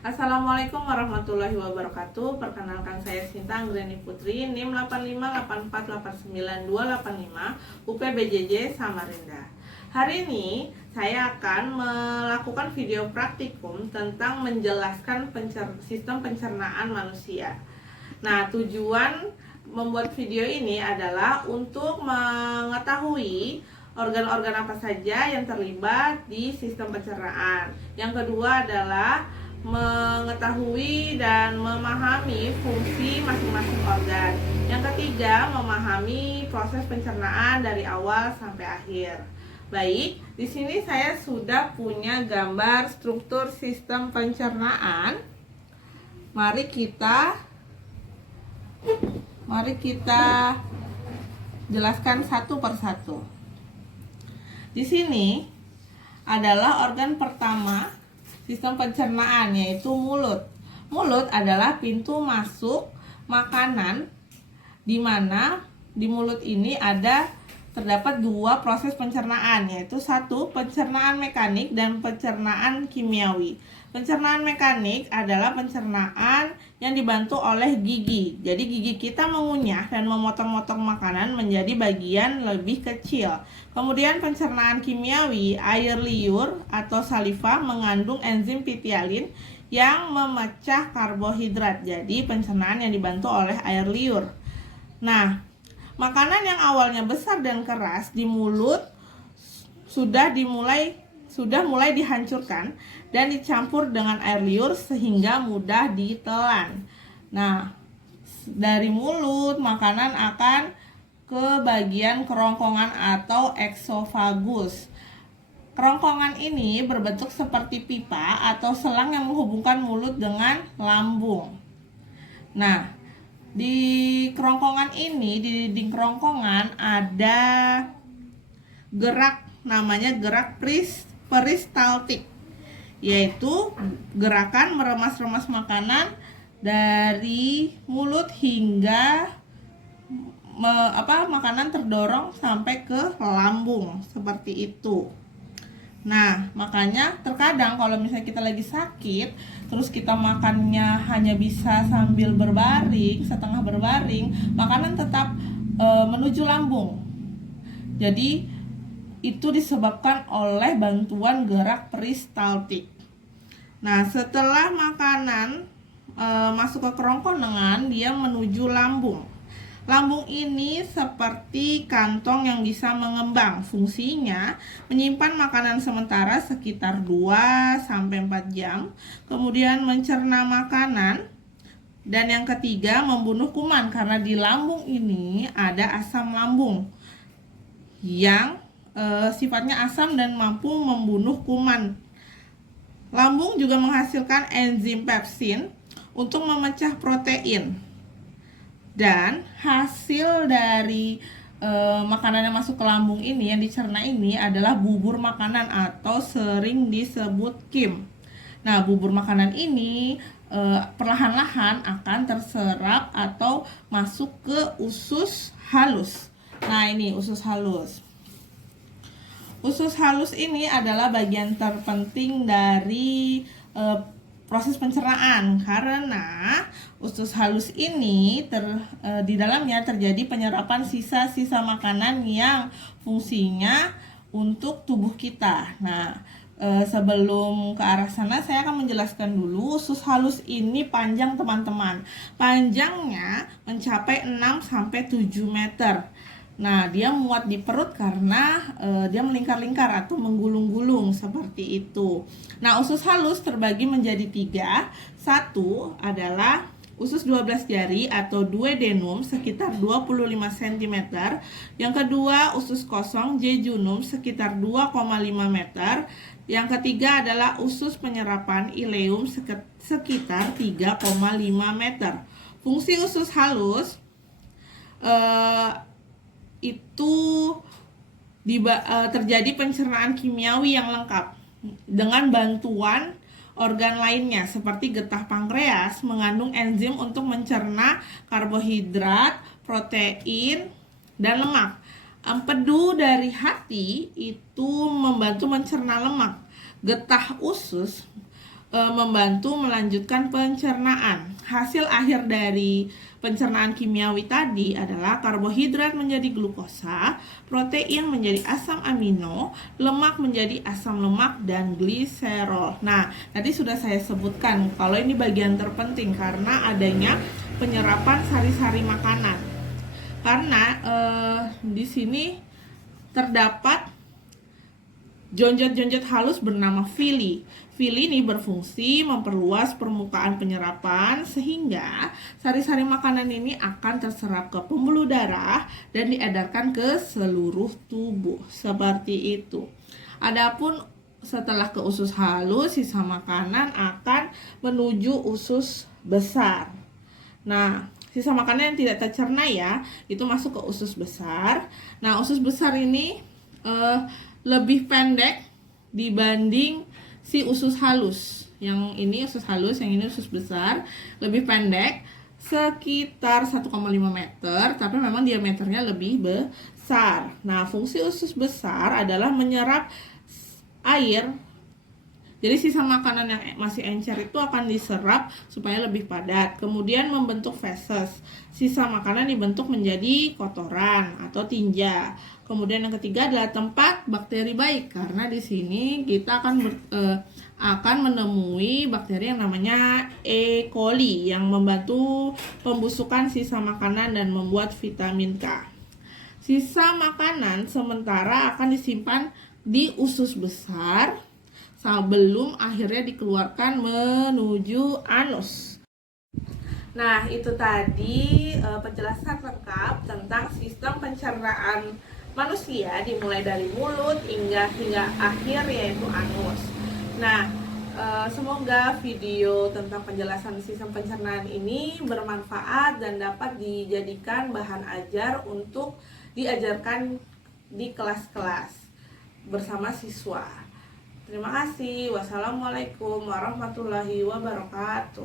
Assalamualaikum warahmatullahi wabarakatuh. Perkenalkan saya Sinta Anggreni Putri, NIM 8584892855, UPBJJ Samarinda. Hari ini saya akan melakukan video praktikum tentang menjelaskan sistem pencernaan manusia. Nah, tujuan membuat video ini adalah untuk mengetahui organ-organ apa saja yang terlibat di sistem pencernaan. Yang kedua adalah mengetahui dan memahami fungsi masing-masing organ. Yang ketiga, memahami proses pencernaan dari awal sampai akhir. Baik, di sini saya sudah punya gambar struktur sistem pencernaan. Mari kita jelaskan satu persatu. Di sini adalah organ pertama sistem pencernaan, yaitu mulut. Mulut adalah pintu masuk makanan, di mana di mulut ini terdapat dua proses pencernaan, yaitu satu, pencernaan mekanik dan pencernaan kimiawi. Pencernaan mekanik adalah pencernaan yang dibantu oleh gigi. Jadi gigi kita mengunyah dan memotong-motong makanan menjadi bagian lebih kecil. Kemudian pencernaan kimiawi, air liur atau saliva mengandung enzim pitialin yang memecah karbohidrat. Jadi pencernaan yang dibantu oleh air liur. Nah, makanan yang awalnya besar dan keras di mulut sudah mulai dihancurkan dan dicampur dengan air liur sehingga mudah ditelan. Nah, dari mulut makanan akan ke bagian kerongkongan atau eksofagus. Kerongkongan ini berbentuk seperti pipa atau selang yang menghubungkan mulut dengan lambung. Nah, di kerongkongan ini, di dinding kerongkongan ada gerak, namanya gerak peristaltik, yaitu gerakan meremas-remas makanan dari mulut hingga makanan terdorong sampai ke lambung, seperti itu. Nah, makanya terkadang kalau misalnya kita lagi sakit, terus kita makannya hanya bisa sambil berbaring, setengah berbaring, makanan tetap menuju lambung. Jadi itu disebabkan oleh bantuan gerak peristaltik. Nah, setelah makanan masuk ke kerongkongan, dia menuju lambung. Lambung ini seperti kantong yang bisa mengembang. Fungsinya menyimpan makanan sementara sekitar 2-4 jam, kemudian mencerna makanan, dan yang ketiga membunuh kuman, karena di lambung ini ada asam lambung yang sifatnya asam dan mampu membunuh kuman. Lambung juga menghasilkan enzim pepsin untuk memecah protein. Dan hasil dari makanan yang masuk ke lambung ini, yang dicerna ini adalah bubur makanan atau sering disebut KIM. Nah, bubur makanan ini perlahan-lahan akan terserap atau masuk ke usus halus. Nah, ini usus halus. Usus halus ini adalah bagian terpenting dari proses pencernaan, karena usus halus ini di dalamnya terjadi penyerapan sisa-sisa makanan yang fungsinya untuk tubuh kita. Nah, sebelum ke arah sana saya akan menjelaskan dulu. Usus halus ini panjang, teman-teman. Panjangnya mencapai 6-7 meter. Nah, dia muat di perut karena dia melingkar-lingkar atau menggulung-gulung seperti itu. Nah, usus halus terbagi menjadi 3. Satu adalah usus 12 jari atau duodenum sekitar 25 cm. Yang kedua, usus kosong jejunum sekitar 2,5 meter. Yang ketiga adalah usus penyerapan ileum sekitar 3,5 meter. Fungsi usus halus itu terjadi pencernaan kimiawi yang lengkap dengan bantuan organ lainnya seperti getah pankreas mengandung enzim untuk mencerna karbohidrat, protein, dan lemak. Empedu dari hati itu membantu mencerna lemak. Getah usus membantu melanjutkan pencernaan. Hasil akhir dari pencernaan kimiawi tadi adalah karbohidrat menjadi glukosa, protein menjadi asam amino, lemak menjadi asam lemak, dan gliserol. Nah, tadi sudah saya sebutkan kalau ini bagian terpenting karena adanya penyerapan sari-sari makanan. Karena di sini terdapat jonjot-jonjot halus bernama villi. Villi ini berfungsi memperluas permukaan penyerapan sehingga sari-sari makanan ini akan terserap ke pembuluh darah dan diedarkan ke seluruh tubuh. Seperti itu. Adapun setelah ke usus halus, sisa makanan akan menuju usus besar. Nah, sisa makanan yang tidak tercerna ya, itu masuk ke usus besar. Nah, usus besar ini lebih pendek dibanding si usus halus. Yang ini usus halus, yang ini usus besar, lebih pendek sekitar 1,5 meter, tapi memang diameternya lebih besar. Nah, fungsi usus besar adalah menyerap air. Jadi sisa makanan yang masih encer itu akan diserap supaya lebih padat. Kemudian membentuk feses. Sisa makanan dibentuk menjadi kotoran atau tinja. Kemudian yang ketiga adalah tempat bakteri baik, karena di sini kita akan menemui bakteri yang namanya E. coli yang membantu pembusukan sisa makanan dan membuat vitamin K. Sisa makanan sementara akan disimpan di usus besar sebelum akhirnya dikeluarkan menuju anus. Nah, itu tadi penjelasan lengkap tentang sistem pencernaan manusia dimulai dari mulut hingga akhir yaitu anus. Nah, semoga video tentang penjelasan sistem pencernaan ini bermanfaat dan dapat dijadikan bahan ajar untuk diajarkan di kelas-kelas bersama siswa. Terima kasih. Wassalamualaikum warahmatullahi wabarakatuh.